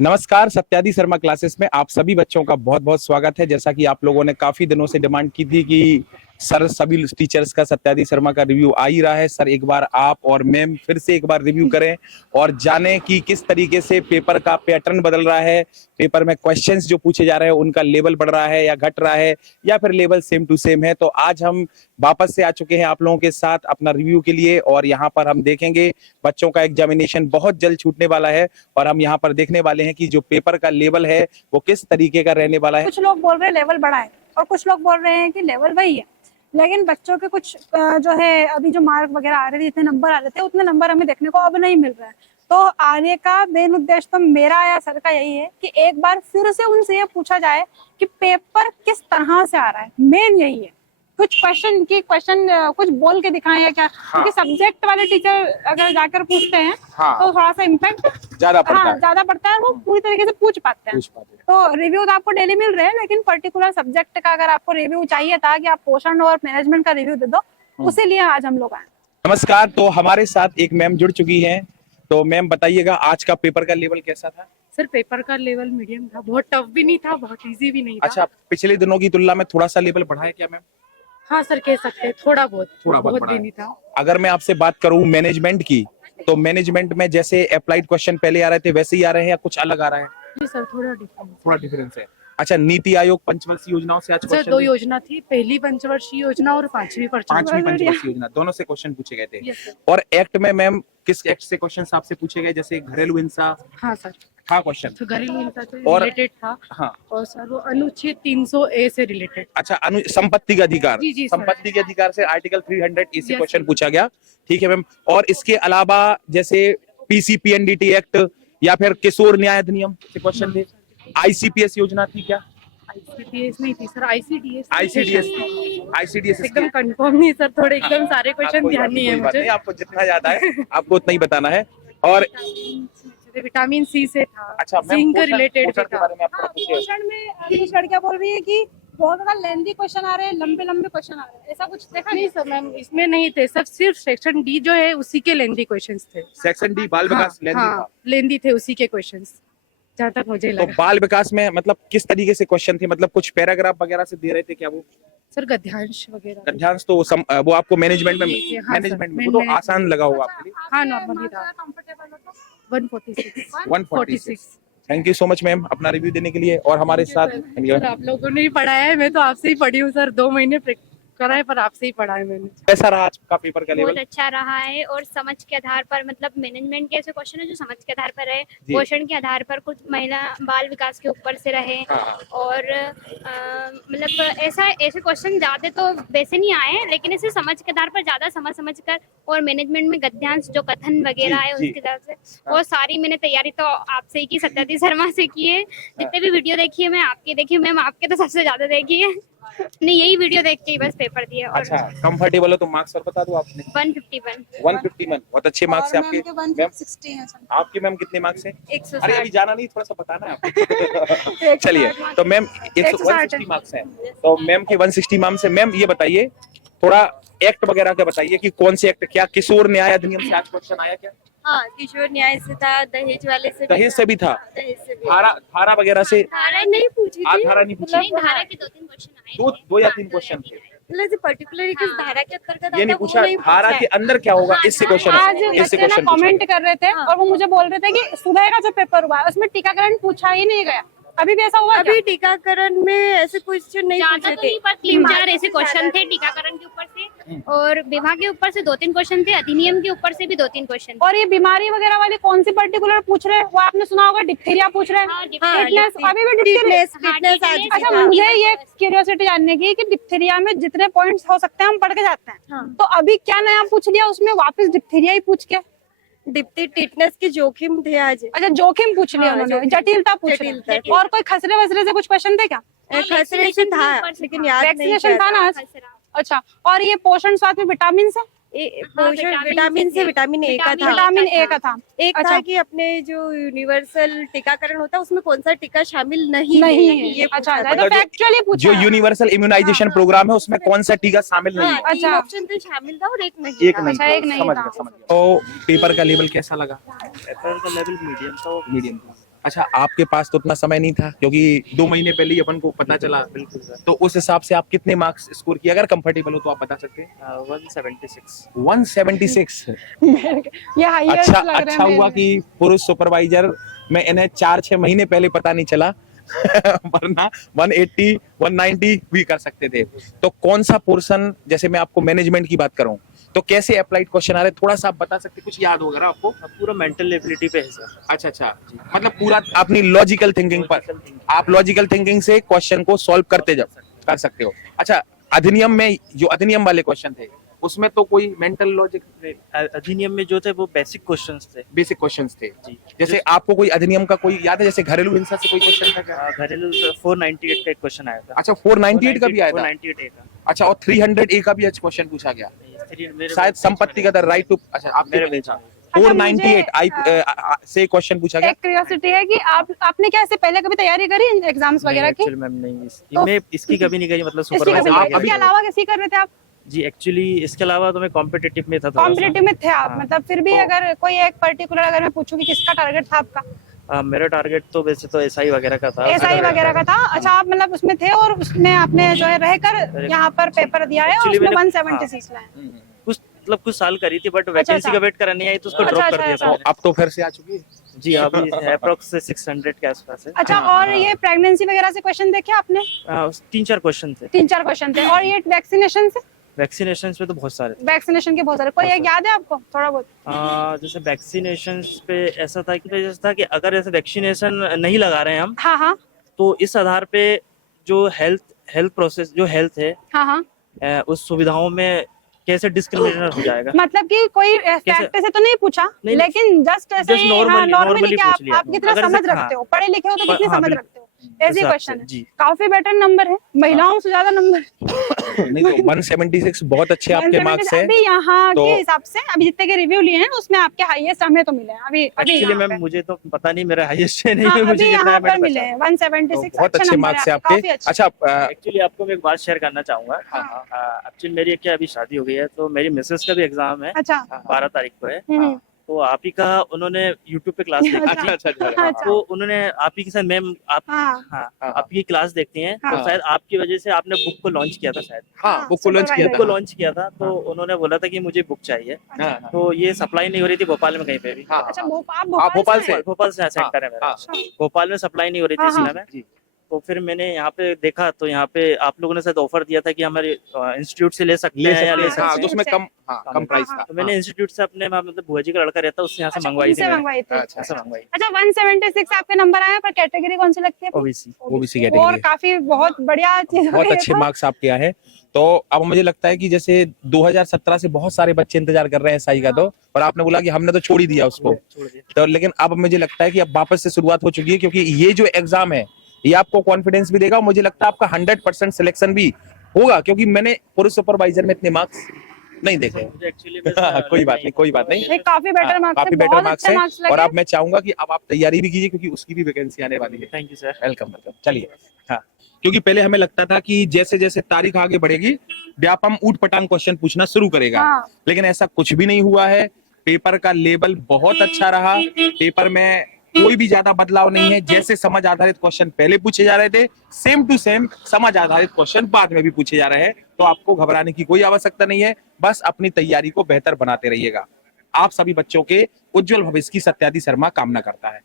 नमस्कार, सत्यादि शर्मा क्लासेस में आप सभी बच्चों का बहुत बहुत स्वागत है। जैसा कि आप लोगों ने काफी दिनों से डिमांड की थी कि सर सभी टीचर्स का सत्यादि शर्मा का रिव्यू आ ही रहा है। सर एक बार आप और मैम फिर से एक बार रिव्यू करें और जानें कि किस तरीके से पेपर का पैटर्न बदल रहा है, पेपर में क्वेश्चंस जो पूछे जा रहे हैं उनका लेवल बढ़ रहा है या घट रहा है या फिर लेवल सेम टू सेम है। तो आज हम वापस से आ चुके हैं आप लोगों के साथ अपना रिव्यू के लिए और यहाँ पर हम देखेंगे बच्चों का एग्जामिनेशन बहुत जल्द छूटने वाला है और हम यहाँ पर देखने वाले हैं कि जो पेपर का लेवल है वो किस तरीके का रहने वाला है। कुछ लोग बोल रहे हैं लेवल बढ़ा है और कुछ लोग बोल रहे हैं कि लेवल वही है, लेकिन बच्चों के कुछ जो है अभी जो मार्क वगैरह आ रहे थे, जितने नंबर आ रहे थे उतने नंबर हमें देखने को अब नहीं मिल रहा है। तो आने का मेन उद्देश्य तो मेरा या सर का यही है कि एक बार फिर से उनसे ये पूछा जाए कि पेपर किस तरह से आ रहा है। मेन यही है, कुछ क्वेश्चन कुछ बोल के दिखाएं या क्या। हाँ। क्योंकि सब्जेक्ट वाले टीचर अगर जाकर पूछते हैं हाँ। तो थोड़ा सा इम्पैक्ट ज्यादा पड़ता है, वो पूरी तरीके से पूछ पाते हैं। तो रिव्यू तो आपको डेली मिल रहे हैं, लेकिन पर्टिकुलर सब्जेक्ट का अगर आपको रिव्यू चाहिए था कि आप पोषण और मैनेजमेंट का रिव्यू दे दो, उसी लिए आज हम लोग आए। नमस्कार, तो हमारे साथ एक मैम जुड़ चुकी हैं। तो मैम बताइएगा आज का पेपर का लेवल कैसा था? सर पेपर का लेवल मीडियम था, बहुत टफ भी नहीं था, बहुत इजी भी नहीं था। अच्छा, पिछले दिनों की तुलना में थोड़ा सा लेवल बढ़ा है क्या मैम? हाँ सर, कह सकते हैं थोड़ा बहुत बढ़ा भी है। नहीं था। अगर मैं आपसे बात करूं मैनेजमेंट की, तो मैनेजमेंट में जैसे अप्लाइड क्वेश्चन पहले आ रहे थे वैसे ही आ रहे हैं या कुछ अलग आ रहा है? जी सर, थोड़ा डिफरेंस है। अच्छा, नीति आयोग पंचवर्षीय योजनाओं से आज सर क्वेश्चन 2 योजना थी, पहली पंचवर्षीय योजना और पांचवी पंचवर्षीय योजना, दोनों से क्वेश्चन पूछे गए थे। Yes, sir. और एक्ट में मैम किस एक्ट से क्वेश्चन आपसे पूछे गए? जैसे घरेलू हिंसा हाँ सर, था क्वेश्चन तो घरेलू हिंसा से और- रिलेटेड था। हाँ। और सर वो अनुच्छेद 300A से रिलेटेड। अच्छा, संपत्ति का अधिकार, जी, सर। संपत्ति के अधिकार से आर्टिकल 300 से Yes, क्वेश्चन sir. पूछा गया। ठीक है मैम। और इसके अलावा जैसे पीसीपीएनडीटी एक्ट या फिर किशोर न्याय अधिनियम से क्वेश्चन थे। आईसीपीएस योजना थी क्या? आईसीपीएस नहीं थी सर, आईसीडीएस आईसीडीएस एकदम कंफर्म नहीं सर, थोड़े एकदम सारे क्वेश्चन ध्यान नहीं है मुझे। आपको जितना याद है आपको उतना ही बताना है। और विटामिन सी से था। अच्छा, जिंक रिलेटेड पोषण के था। बारे में आप थोड़ा पूछिए। पोषण में कुछ लड़कियां बोल रही है कि बहुत ज्यादा लेंथी क्वेश्चन आ रहे हैं, लंबे लंबे क्वेश्चन आ रहे हैं, ऐसा कुछ देखा नहीं सर मैम, इसमें नहीं थे सर, सिर्फ सेक्शन डी जो है उसी के लेंदी क्वेश्चंस थे। सेक्शन डी बाल विकास लेंदी था। लेंदी थे उसी के क्वेश्चंस, जहाँ तक मुझे तो लगा। बाल विकास में मतलब किस तरीके से क्वेश्चन थे? मतलब कुछ पैराग्राफ वगैरह से दे रहे थे क्या वो? सर गद्यांश वगैरह। गद्यांश तो वो आपको मैनेजमेंट में हाँ, सर, मैनेजमेंट में वो तो आसान लगा होगा आपके लिए। हाँ नॉर्मली था। कंफर्टेबल हो तो 146 146। Thank you so much ma'am अपना रिव्यू देने के लिए। और हमारे साथ सर आप लोगों ने ही पढ़ाया है, मैं तो आपसे ही पढ़ी हूँ सर, 2 महीने करा है पर आपसे ही पढ़ा है मैंने। कैसा रहा आज का पेपर का लेवल? बहुत अच्छा रहा है और समझ के आधार पर, मतलब मैनेजमेंट के ऐसे क्वेश्चन है जो समझ के आधार पर रहे, पोषण के आधार पर कुछ महिला बाल विकास के ऊपर से रहे। हाँ। और मतलब ऐसे क्वेश्चन ज्यादा तो वैसे नहीं आए, लेकिन ऐसे समझ के आधार पर ज्यादा समझ कर, और मैनेजमेंट में गद्यांश जो कथन वगैरह है जी। उसके तरफ से वो सारी मैंने तैयारी तो आपसे ही की, सत्यादि शर्मा से की है। जितने भी वीडियो देखी है मैं आपकी देखी, मैम आपके तो सबसे ज्यादा देखी है। नहीं, यही वीडियो देख के ही बस पेपर दिया। और अच्छा, कंफर्टेबल हो तो मार्क्स और बता दो आपने? 151 बहुत अच्छे मार्क्स है आपके। मैम 160 है सर। आपके मैम कितने मार्क्स है? 160। अरे अभी जाना नहीं, थोड़ा सा बताना है आपको। चलिए, तो मैम 160 मार्क्स है। तो मैम के 160 मार्क्स है। मैम ये बताइए थोड़ा एक्ट वगैरह का बताइए कि कौन से एक्ट, क्या किशोर न्याय अधिनियम से आज क्वेश्चन आया क्या? हाँ, किशोर न्याय से था, दहेज वाले से दहेज से भी था, दहेज से भी। धारा वगैरह से? धारा नहीं पूछी थी, धारा नहीं पूछी? नहीं, धारा के 2-3 क्वेश्चन आए थे। दो या 3 क्वेश्चन थे। मतलब पर्टिकुलरली किस धारा के अंतर्गत ये नहीं पूछा धारा के अंदर क्या होगा, इससे क्वेश्चन आज इससे बच्चे ना क्वेश्चन कमेंट कर रहे थे और वो मुझे बोल रहे थे कि सुबह का जो पेपर हुआ है उसमें टीकाकरण पूछा ही नहीं गया। अभी भी ऐसा हुआ? अभी टीकाकरण में ऐसे क्वेश्चन नहीं ज्यादा पूछे तो थे। नहीं, पर 3-4 ऐसे क्वेश्चन थे टीकाकरण के ऊपर से, और विवाह के ऊपर से 2-3 क्वेश्चन थे, अधिनियम के ऊपर से भी 2-3 क्वेश्चन थे। और ये बीमारी वगैरह वाली कौन सी पर्टिकुलर पूछ रहे हैं? वो आपने सुना होगा, डिप्थीरिया पूछ रहे हैं। हाँ, टिटनेस, अभी भी डिप्थीरिया। फिटनेस आज अच्छा, मुझे ये क्यूरियोसिटी जानने की कि डिप्थीरिया में जितने पॉइंट्स हो सकते हैं हम पढ़ के जाते हैं, तो अभी क्या नया पूछ लिया उसमें? वापस डिप्थीरिया ही पूछ के? डिप्टी टिटनेस के जोखिम थे आज। अच्छा, जोखिम पूछ लिया हाँ, उन्होंने, जटिलता पूछ जटिलता लिया। और कोई खसरे वसरे से कुछ क्वेश्चन थे क्या? खसरे से था लेकिन याद नहीं वैक्सीनेशन था ना आज? अच्छा, और ये पोषण स्वास्थ्य में विटामिन से? विटामिन से विटामिन ए का था। विटामिन ए का था। एक अच्छा। था कि अपने जो यूनिवर्सल टीकाकरण होता है उसमें कौन सा टीका शामिल नहीं नहीं है, है। ये अच्छा, पूछा था। तो फैक्चुअली पूछा जो है। यूनिवर्सल इम्यूनाइजेशन प्रोग्राम है उसमें कौन सा टीका शामिल नहीं है? हाँ, 3 अच्छा। ऑप्शन थे, शामिल था और एक नहीं एक था। नहीं अच्छा, था। एक नहीं समझ था। गया, समझ गया। तो पेपर का लेवल कैसा लगा? पेपर का लेवल मीडियम था। मीडियम था। अच्छा, आपके पास तो उतना समय नहीं था क्योंकि 2 महीने पहले ही अपन को पता चला। बिल्कुल सर। तो उस हिसाब से आप कितने मार्क्स स्कोर किए, अगर कंफर्टेबल हो तो आप बता सकते हैं। 176। 176। ये हाईएस्ट अच्छा, लग रहा है अच्छा मेरे हुआ लिए। कि पुरुष सुपरवाइजर में इन्हें 4-6 महीने पहले पता नहीं चला वरना 180 190 भी कर सकते थे। तो कौन सा पोर्शन, जैसे मैं आपको मैनेजमेंट की बात करूं तो कैसे अप्लाइड क्वेश्चन आ रहे, थोड़ा सा आप बता सकते, कुछ याद होगा ना आपको। पूरा मेंटल एबिलिटी पे है सर। अच्छा अच्छा, मतलब पूरा अपनी लॉजिकल थिंकिंग पर, आप लॉजिकल थिंकिंग से क्वेश्चन को सॉल्व करते जा कर सकते हो। अच्छा, अधिनियम में जो अधिनियम वाले क्वेश्चन थे उसमें तो कोई मेंटल लॉजिक, अधिनियम में जो थे वो बेसिक क्वेश्चंस थे। बेसिक क्वेश्चंस थे। जी। जैसे आपको कोई अधिनियम का कोई याद है, जैसे घरेलू हिंसा से कोई क्वेश्चन था क्या। घरेलू 498 का एक क्वेश्चन आया था। अच्छा, 498 का भी आया था। 498 का। अच्छा, और 300A का भी आज क्वेश्चन पूछा गया, मेरे शायद संपत्ति का राइट टू। अच्छा, आपके मेरे में में था। 498 आई से क्वेश्चन पूछा गया। एक क्यूरियोसिटी है कि आपने क्या इससे पहले कभी तैयारी करी एग्जाम्स वगैरह की? एक्चुअली मैम नहीं, तो- मैं इसकी कभी नहीं करी, मतलब इसकी कभी सुपरवाइजर नहीं, आप अभी- इसके अलावा किसी कर रहे थे आप? जी एक्चुअली इसके अलावा तो मैं कॉम्पिटिटिव में था थोड़ा सा। कॉम्पिटिटिव में थे आप, हाँ। मतलब फिर भी अगर कोई एक पर्टिकुलर, अगर मैं पूछूं कि किसका टारगेट था आपका? मेरा टारगेट तो वैसे तो एसआई वगैरह का था। एसआई वगैरह का था। अच्छा, आप मतलब उसमें थे और उसमें आपने जो है रहकर यहाँ पर पेपर दिया है और Actually उसमें मैंने- 176 लाए। कुछ मतलब कुछ साल करी थी, बट वैकेंसी अच्छा। का वेट करने आई तो उसको अच्छा, ड्रॉप कर अच्छा, दिया अच्छा। था। अब तो फिर से आ चुकी है। जी अभी अप्रोक्स 600 के आसपास है। अच्छा, और ये प्रेगनेंसी वगैरह से क्वेश्चन देखे आपने? 3-4 क्वेश्चन थे। 3-4 क्वेश्चन थे। और ये वैक्सीनेशन से, वैक्सीनेशन पे तो बहुत सारे थे। वैक्सीनेशन के बहुत सारे, कोई एक याद है आपको थोड़ा बहुत? जैसे वैक्सीनेशन पे ऐसा था कि अगर ऐसे वैक्सीनेशन नहीं लगा रहे हैं हम, हाँ हाँ तो इस आधार पे जो हेल्थ प्रोसेस जो हेल्थ है, हाँ हाँ। उस सुविधाओं में कैसे डिस्क्रिमिनेशन हो जाएगा। मतलब कि कोई फैक्ट से तो नहीं पूछा, नहीं, लेकिन जस्ट ऐसे just ही normally नॉर्मली कि पूछ लिया। आप कितना अगर समझ से- रखते हाँ। हो, पढ़े लिखे हो तो कितनी हाँ, समझ बिल्कुल। रखते हो, ऐसे हिसाब क्वेश्चन से, है। जी। काफी बेटर नंबर है, महिलाओं से ज्यादा नंबर। नहीं तो 176 बहुत अच्छे आपके मार्क्स है। अभी यहाँ तो- के हिसाब से अभी जितने के रिव्यू लिए हैं उसमें आपके हाईएस्ट हमें तो मिले हैं अभी एक्चुअली यहाँ मैम पे। मुझे तो पता नहीं, मेरा हाईएस्ट है नहीं हाँ, है, अभी मुझे जितना यहाँ है पर मैंने मिले हैं बचा। 176। बहुत अच्छे मार्क्स है आपके। काफी अच्छे। अच्छा, एक्चुअली आपको मैं एक बात शेयर करना चाहूंगा। एक्चुअली मेरी क्या अभी शादी हो गई है, तो मेरी मिसेस का भी एग्जाम है, अच्छा। 12 तारीख को है। हम्म। तो आप ही का उन्होंने यूट्यूब पे क्लास देखी अच्छा, थी। अच्छा अच्छा अच्छा। तो उन्होंने आप ही के साथ मैम आप हाँ हाँ आपकी क्लास देखती हैं, हाँ। तो शायद आपकी वजह से आपने बुक को लॉन्च किया था शायद। हाँ, बुक को लॉन्च किया बुक को था। लॉन्च किया था, तो उन्होंने बोला था कि मुझे बुक चाहिए। हाँ, तो ये सप्लाई नहीं हो रही थी भोपाल में कहीं पे भी। हाँ, अच्छा, हाँ, आप हाँ, भोपाल से। भोपाल से सेंटर है मेरा। हाँ, भोपाल में सप्लाई नहीं हो रही थी हाँ, इस हाँ। समय में। तो फिर मैंने यहाँ पे देखा, तो यहाँ पे आप लोगों ने शायद ऑफर दिया था कि हमारे इंस्टीट्यूट से ले सकते ले हैं या सकते ले हैं। हाँ, सकते तो हैं। उसमें कम प्राइस था। तो मैंने इंस्टीट्यूट से अपने मतलब बुआ जी का लड़का रहता है, उससे यहाँ से अच्छा, मंगवाई थी उनसे मैंने। मंगवाई थी। अच्छा, ऐसा मंगवाई अच्छा, 176 आपके नंबर आए, पर कैटेगरी कौन सी लगती है? ओबीसी। ओबीसी और कैटेगरी, काफी बहुत बढ़िया चीज हो बहुत गई है अच्छे तो। मार्क्स आपके आए हैं। तो अब मुझे लगता है कि जैसे 2017 से बहुत सारे बच्चे इंतजार कर रहे हैं एसआई का, तो और आपने बोला कि हमने तो छोड़ ही दिया उसको, छोड़ दिया। तो लेकिन अब मुझे लगता है कि अब वापस से शुरुआत हो चुकी है, क्योंकि ये जो एग्जाम है ये आपको कॉन्फिडेंस भी देगा और मुझे लगता है आपका 100% सिलेक्शन भी होगा, क्योंकि मैंने पुरुष सुपरवाइजर में इतने मार्क्स नहीं देखे। मुझे एक्चुअली कोई बात नहीं, कोई बात नहीं। ये काफी बेटर मार्क्स है, काफी बेटर बहुत मार्क्स अच्छे है। मार्क्स लगे। और अब मैं चाहूंगा कि अब आप तैयारी भी कीजिए, क्योंकि उसकी भी वैकेंसी आने वाली है। Thank you sir. Welcome welcome. चलिए, हाँ, क्योंकि पहले हमें लगता था कि जैसे जैसे तारीख आगे बढ़ेगी व्यापम ऊट पटांग क्वेश्चन पूछना शुरू करेगा, हाँ। लेकिन ऐसा कुछ भी नहीं हुआ है। पेपर का लेवल बहुत अच्छा रहा, पेपर में कोई भी ज्यादा बदलाव नहीं है। जैसे समझ आधारित क्वेश्चन पहले पूछे जा रहे थे, सेम टू सेम समझ आधारित क्वेश्चन बाद में भी पूछे जा रहे हैं। तो आपको घबराने की कोई आवश्यकता नहीं है, बस अपनी तैयारी को बेहतर बनाते रहिएगा। आप सभी बच्चों के उज्जवल भविष्य की सत्यादि शर्मा कामना करता है।